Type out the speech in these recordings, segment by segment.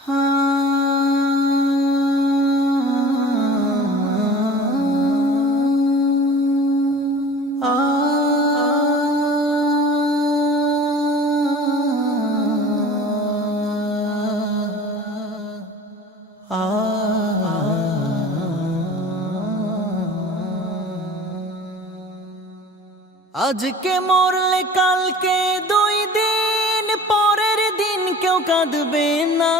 আজকে মরলে কালকে 2 দিন পরের দিন কেউ কাঁদবে না।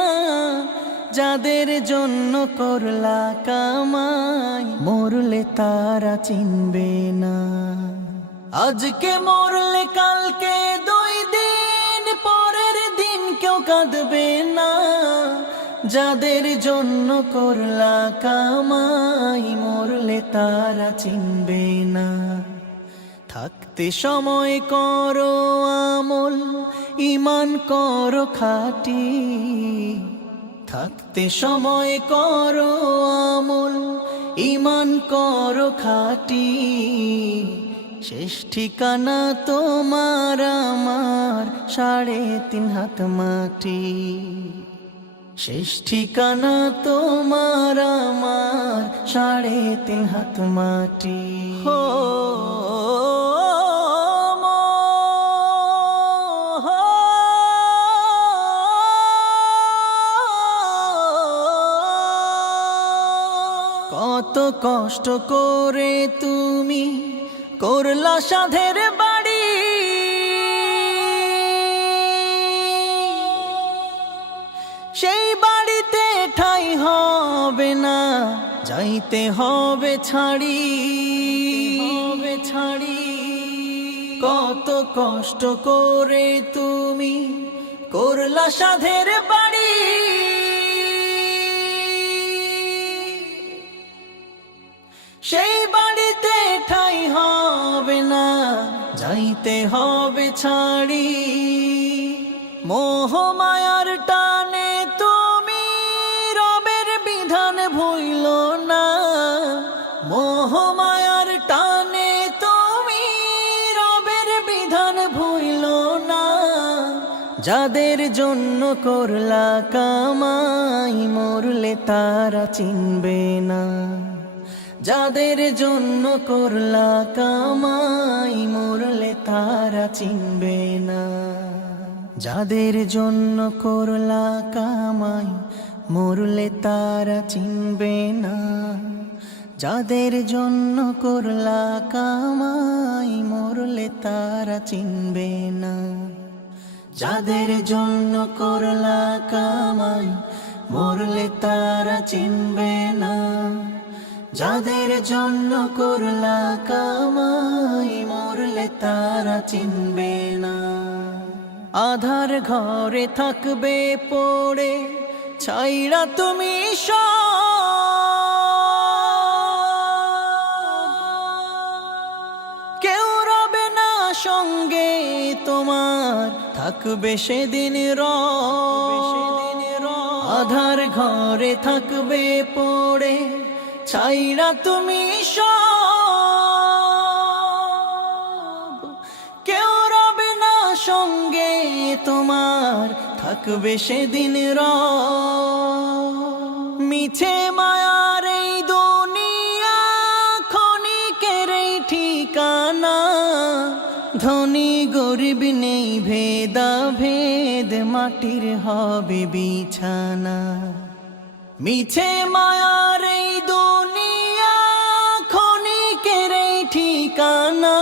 যাদের জন্য করলা কামাই মরলে তারা চিনবে না। আজকে মরলে কালকে 2 দিন পরের দিন কেউ কাঁদবে না। যাদের জন্য করলা কামাই মরলে তারা চিনবে না। থাকতে সময় করো আমল, ঈমান করো খাঁটি। থাকতে সময় করো আমল, ঈমান করো খাঁটি। শেষ ঠিকানা তোমার আমার 3.5 হাত মাটি। শেষ ঠিকানা তোমার আমার 3.5 হাত মাটি। হো কত কষ্ট করে তুমি করলা সাধের বাড়ি। সেই বাড়িতে ঠাই হবে না, যাইতে হবে ছাড়ি। কত কষ্ট করে তুমি করলা সাধের বাড়ি। সেই বাড়িতে ঠাই হবে না, যাইতে হবে ছাড়ি। মোহ মায়ার টানে তুমি রবের বিধান ভুইলো না। মোহ মায়ার টানে তুমি রবের বিধান ভুইলো না। যাদের জন্য করলা কামাই মরলে তারা চিনবে না। যাদের জন্য করলা কামাই মরলে তারা চিনবে না। যাদের জন্য করলা কামাই মরলে তারা চিনবে না। যাদের জন্য করলা কামাই মরলে তারা চিনবে না। যাদের জন্য করলা কামাই মরলে তারা চিনবে না। যাদের জন্য করলা কামাই মরলে তারা চিনবে না। আধার ঘরে থাকবে পড়ে ছাইরা তুমি কেউ রবে না সঙ্গে তোমার, থাকবে সেদিন আধার ঘরে থাকবে পড়ে ছাইরা তুমি কেউ রবে না সঙ্গে তোমার, থাকবে সেদিন মিছে মায়ার এই দুনিয়া ক্ষণিকের এই ঠিকানা। ধনী গরিব নেই ভেদা ভেদ, মাটির হবে বিছানা। মিছে মায়ার এই দুনিয়া ক্ষণিকের এই ঠিকানা।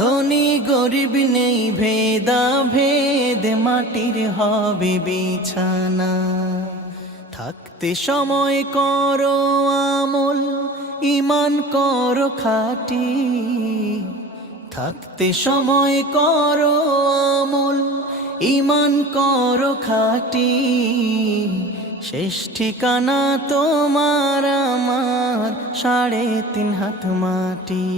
ধনী গরিব নেই ভেদা ভেদ, মাটির হবে বিছানা। থাকতে সময় করো আমল, ঈমান করো খাঁটি। থাকতে সময় করো আমল, ঈমান করো খাঁটি। শেষ ঠিকানা তোমার আমার 3.5 হাত মাটি।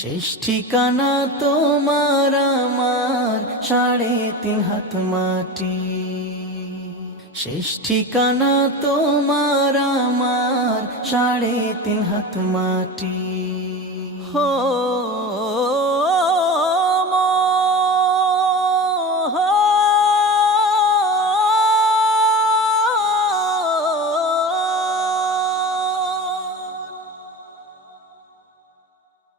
শেষ ঠিকানা তোমার আমার 3.5 হাত মাটি। শেষ ঠিকানা তোমার আমার 3.5 হাত মাটি। হো